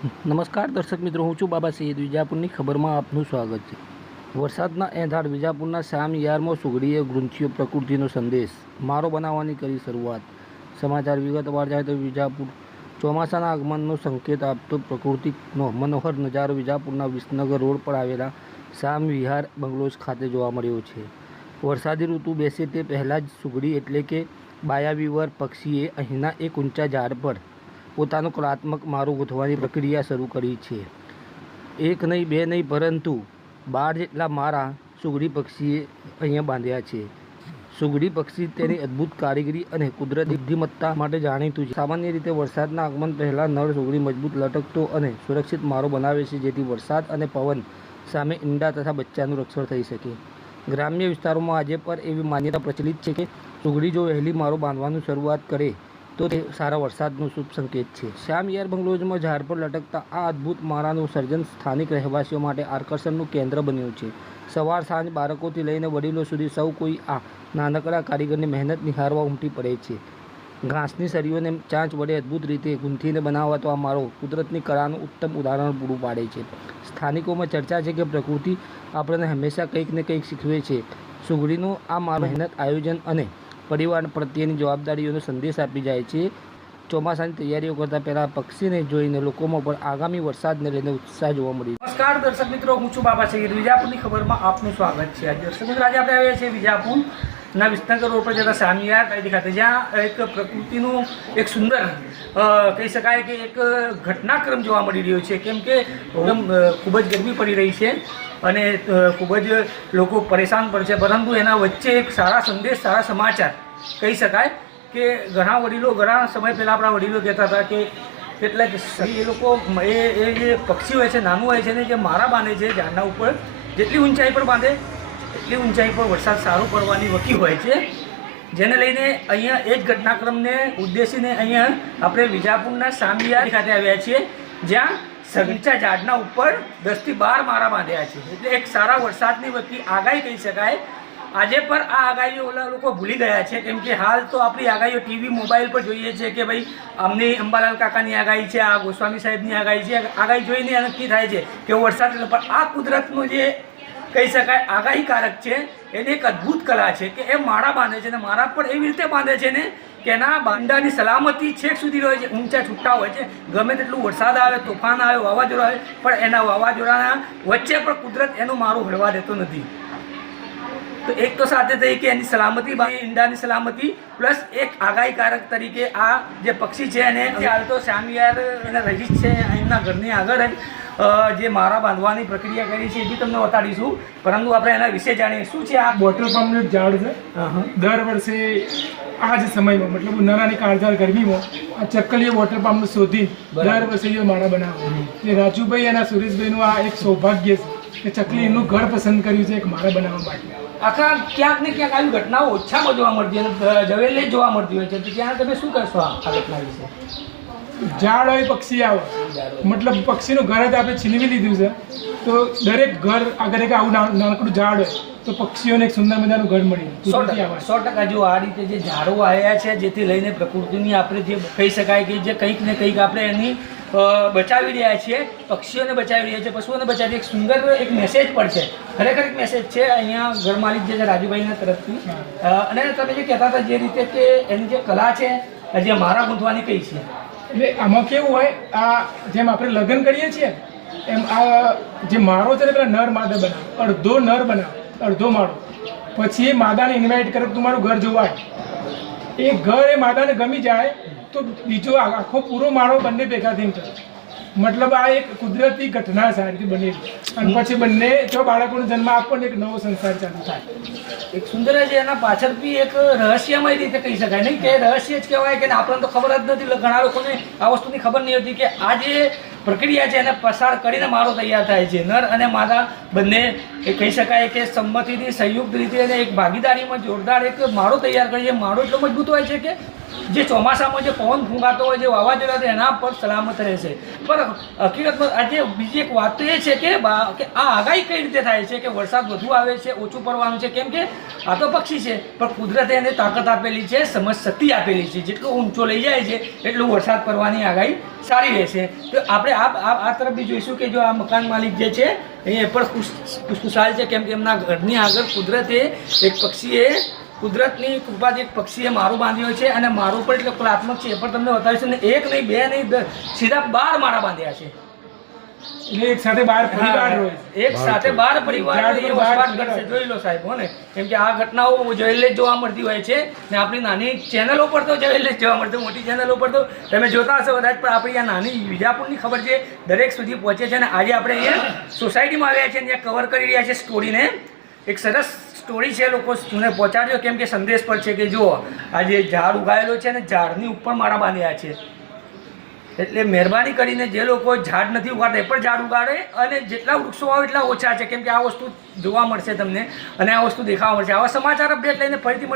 નમસ્કાર દર્શક મિત્રો, હું છું બાબા સૈયદ. વિજાપુરની ખબરમાં આપનું સ્વાગત છે. વરસાદના એંધાણ વિજાપુરના શામ યારમાં સુગડીએ ગૃંથ્યો પ્રકૃતિનો સંદેશ. મારો બનાવવાની કરી શરૂઆત. સમાચાર વિગતવાર જાય તો વિજાપુર ચોમાસાના આગમનનો સંકેત આપતો પ્રકૃતિનો મનોહર નજારો વિજાપુરના વિસનગર રોડ પર આવેલા શામ વિહાર બંગલોઝ ખાતે જોવા મળ્યો છે. વરસાદી ઋતુ બેસે તે પહેલાં જ સુગડી એટલે કે બાયાવિવર પક્ષીએ અહીંના એક ઊંચા ઝાડ પર પોતાનું કલાત્મક મારું ગોઠવવાની પ્રક્રિયા શરૂ કરી છે. એક નહીં, બે નહીં, પરંતુ 12 જેટલા મારા સુગડી પક્ષીએ અહીંયા બાંધ્યા છે. સુગડી પક્ષી તેની અદ્ભુત કારીગરી અને કુદરતી બુદ્ધિમત્તા માટે જાણીતું છે. સામાન્ય રીતે વરસાદના આગમન પહેલાં નર સુગડી મજબૂત, લટકતો અને સુરક્ષિત મારો બનાવે છે, જેથી વરસાદ અને પવન સામે ઈંડા તથા બચ્ચાનું રક્ષણ થઈ શકે. ગ્રામ્ય વિસ્તારોમાં આજે પણ એવી માન્યતા પ્રચલિત છે કે સુગડી જો વહેલી મારો બાંધવાનું શરૂઆત કરે તો તે સારા વરસાદનો શુભ સંકેત છે. શામ યાર બંગલોઝમાં ઝાડ પર લટકતા આ અદ્ભુત મારાનું સર્જન સ્થાનિક રહેવાસીઓ માટે આકર્ષણનું કેન્દ્ર બન્યું છે. સવાર સાંજ બાળકોથી લઈને વડીલો સુધી સૌ કોઈ આ નાનકડા કારીગરની મહેનત નિહાળવા ઉમટી પડે છે. ઘાસની સળીઓને ચાંચ વડે અદ્ભુત રીતે ગૂંથીને બનાવાતો આ મારો કુદરતની કળાનું ઉત્તમ ઉદાહરણ પૂરું પાડે છે. સ્થાનિકોમાં ચર્ચા છે કે પ્રકૃતિ આપણને હંમેશા કંઈક ને કંઈક શીખવે છે. સુગડીનો આ મારો મહેનત, આયોજન અને પરિવાર પ્રત્યેની જવાબદારીઓનો સંદેશ આપી જાય છે. ચોમાસાની તૈયારીઓ કરતાં પહેલાં પક્ષીને જોઈને લોકોમાં પણ આગામી વરસાદને લઈને ઉત્સાહ જોવા મળી. નમસ્કાર દર્શક મિત્રો, હું છું બાબા સૈયદ. વિજાપુરની ખબરમાં આપનું સ્વાગત છે. દર્શક મિત્રો, આજે આપણે આવ્યા છીએ વિજાપુરના વિસનગર રોડ પર જતા શામિયાર ખાતે, જ્યાં એક પ્રકૃતિનું એક સુંદર કહી શકાય કે એક ઘટનાક્રમ જોવા મળી રહ્યો છે. કેમ કે ખૂબ જ ગરમી પડી રહી છે અને ખૂબ જ લોકો પરેશાન પણ છે, પરંતુ એના વચ્ચે એક સારા સંદેશ, સારા સમાચાર કહી શકાય કે ઘણા વડીલો, ઘણા સમય પહેલાં આપણા વડીલો કહેતા હતા કે કેટલાક એ લોકો એ જે પક્ષી હોય છે, નાનું હોય છે ને, જે મારા બાંધે છે ઝાડના ઉપર, જેટલી ઊંચાઈ પર બાંધે એટલી ઊંચાઈ પર વરસાદ સારો પડવાની વકી હોય છે. જેને લઈને અહીંયા એ જ ઘટનાક્રમને ઉદ્દેશીને અહીંયા આપણે વિજાપુરના શામિયાર ખાતે આવ્યા છીએ, જ્યાં સગીચા ઝાડના ઉપર 10 થી 12 મારા બાંધ્યા છે. એટલે એક સારા વરસાદની વતી આગાહી કહી શકાય. આજે પણ આ આગાહીઓ ઓલા લોકો ભૂલી ગયા છે, કેમ કે હાલ તો આપણી આગાહીઓ ટીવી, મોબાઈલ પર જોઈએ છે કે ભાઈ આમની અંબાલાલ કાકાની આગાહી છે, આ ગોસ્વામી સાહેબની આગાહી છે. આગાહી જોઈને નક્કી થાય છે કે વરસાદ, પણ આ કુદરતનું જે કહી શકાય આગાહીકારક છે, એની એક અદ્ભુત કલા છે કે એ માળા બાંધે છે. અને માળા પણ એવી રીતે બાંધે છે ને કે એના બાંડાની સલામતી છેક સુધી રહે છે. ઊંચા છૂટા હોય છે, ગમે તેટલું વરસાદ આવે, તોફાન આવે, વાવાઝોડા આવે, પણ એના વાવાઝોડાના વચ્ચે પણ કુદરત એનું મારું હળવા દેતો નથી. તો એક તો સાથે થઈ કે એની સલામતી, ઈંડાની સલામતી, પ્લસ એક આગાહીકારક તરીકે આ જે પક્ષી છે એને હાલ તો શામિયાર એના રહીશ છે એમના ઘરની આગળ જે મારા બાંધવાની પ્રક્રિયા કરી છે એ બી તમને બતાડીશું, પરંતુ આપણે એના વિશે જાણીએ. શું છે આ? વોટર પંપનું એક ઝાડ છે. દર વર્ષે આ જ સમયમાં, મતલબ ઉનાળાની કાળઝાળ ગરમીમાં આ ચક્કલીએ વોટર પંપ શોધી દર વર્ષે એ માળા બનાવે. એ રાજુભાઈ અને સુરેશભાઈનું આ એક સૌભાગ્ય છે કે ચકલી એનું ઘર પસંદ કર્યું છે એક માળા બનાવવા માટે. આખા ક્યાંક ને ક્યાંક આવી ઘટનાઓ ઓછામાં જોવા મળતી હોય, જવેલે જોવા મળતી હોય છે. તો ત્યાં તમે શું કરશો આ ઘટના વિશે? ઝાડ હોય, પક્ષી આવે, મતલબ પક્ષીનું ઘર જ આપણે છીનવી લીધું છે. તો દરેક ઘર આગળ એક આવું નાનકડું ઝાડ હોય તો પક્ષીઓને એક સુંદર મજાનું ઘર મળી. 100% જો આ રીતે જે ઝાડો આવ્યા છે, જેથી લઈને પ્રકૃતિની આપણે જે કહી શકાય કે જે કંઈક ને કંઈક આપણે એની બચાવી રહ્યા છીએ, પક્ષીઓને બચાવી રહ્યા છીએ, પશુઓને બચાવી. એક સુંદર એક મેસેજ પણ છે, ખરેખર એક મેસેજ છે અહીંયા ઘર માલિક જે છે રાજુભાઈના તરફથી. અને તમે જે કહેતા હતા જે રીતે કે એની જે કલા છે, જે મારા ગૂંથવાની કઈ છે, એટલે આમાં કેવું હોય, આ જેમ આપણે લગ્ન કરીએ છીએ એમ આ જે માળો છે ને પેલા નર માદા બનાવે, અડધો નર બનાવે, અડધો માળો. પછી એ માદાને ઇન્વાઇટ કરે તું મારું ઘર જોવાય. એ ઘર એ માદાને ગમી જાય તો બીજો આખો પૂરો માળો બંને ભેગા થઈને કરે. મતલબ આ એક કુદરતી ઘટના સારી બનેલી, અને પછી બંને જો બાળકોને જન્મ આપો ને એક નવો સંસાર ચાલુ થાય. એક સુંદર છે. એના પાછળ બી એક રહસ્યમય રીતે કહી શકાય, નહીં કે રહસ્ય જ કહેવાય કે આપણને તો ખબર જ નથી. ઘણા લોકોને આ વસ્તુની ખબર નહીં હોતી કે આ જે પ્રક્રિયા છે એને પસાર કરીને માળો તૈયાર થાય છે. નર અને માદા બંને એ કહી શકાય કે સંમતિથી, સંયુક્ત રીતે અને એક ભાગીદારીમાં જોરદાર એક માળો તૈયાર કરે છે. માળો એટલો મજબૂત હોય છે કે જે ચોમાસામાં જે પવન ફૂંકાતો હોય, જે વાવાઝોડા એના પર સલામત રહેશે. પણ હકીકતમાં આજે બીજી એક વાત તો એ છે કે આ આગાહી કઈ રીતે થાય છે કે વરસાદ વધુ આવે છે, ઓછું પડવાનું છે? કેમ કે આ તો પક્ષી છે, પણ કુદરતે એને તાકાત આપેલી છે, સમજ શક્તિ આપેલી છે. જેટલો ઊંચો લઈ જાય છે એટલું વરસાદ પડવાની આગાહી સારી રહેશે. તો આપણે આ તરફ બી જોઈશું કે જો આ મકાન માલિક જે છે એ પણ ખુશખુશાલ છે, કેમ કે એમના ઘરની આગળ કુદરતે એક પક્ષીએ કુદરતની કૃપાથી એક પક્ષીએ મારું બાંધ્યો છે અને મારું પણ એટલે કલાત્મક છે. એ પણ તમને બતાવીશું ને, એક નહીં, બે નહીં, સીધા 12 માળા બાંધ્યા છે. એટલે એક સાથે 12 પરિવાર હોય, એક સાથે 12 પરિવાર એ વસવાટ કરશે. જોઈ લો સાહેબ, હો ને, કેમ કે આ ઘટનાઓ જોયેલે જ જોવા મળતી હોય છે ને આપણી નાની ચેનલો પર તો જોયેલે જ જોવા મળતું, મોટી ચેનલો પર તો તમે જોતા હશો કદાચ, પણ આપણી આ નાની વિજાપુરની ખબર છે દરેક સુધી પહોંચે છે. અને આજે આપણે અહીંયા સોસાયટીમાં આવ્યા છીએ, ત્યાં કવર કરી રહ્યા છે સ્ટોરીને. એક સરસ સ્ટોરી છે, લોકો સુધી પહોંચાડ્યો, કેમ કે સંદેશ પર છે કે જુઓ આ જે ઝાડ ઉગાયેલો છે ને ઝાડની ઉપર માળા બાંધ્યા છે. એટલે મહેરબાની કરીને જે લોકો ઝાડ નથી ઉગાડતા એ પણ ઝાડ ઉગાડે, અને જેટલા વૃક્ષો આવે એટલા ઓછા છે, કેમ કે આ વસ્તુ જોવા મળશે તમને અને આ વસ્તુ દેખાવા મળશે. આવા સમાચાર અપડેટ લઈને ફરીથી